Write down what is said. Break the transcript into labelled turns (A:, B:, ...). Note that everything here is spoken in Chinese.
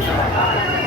A: So, I.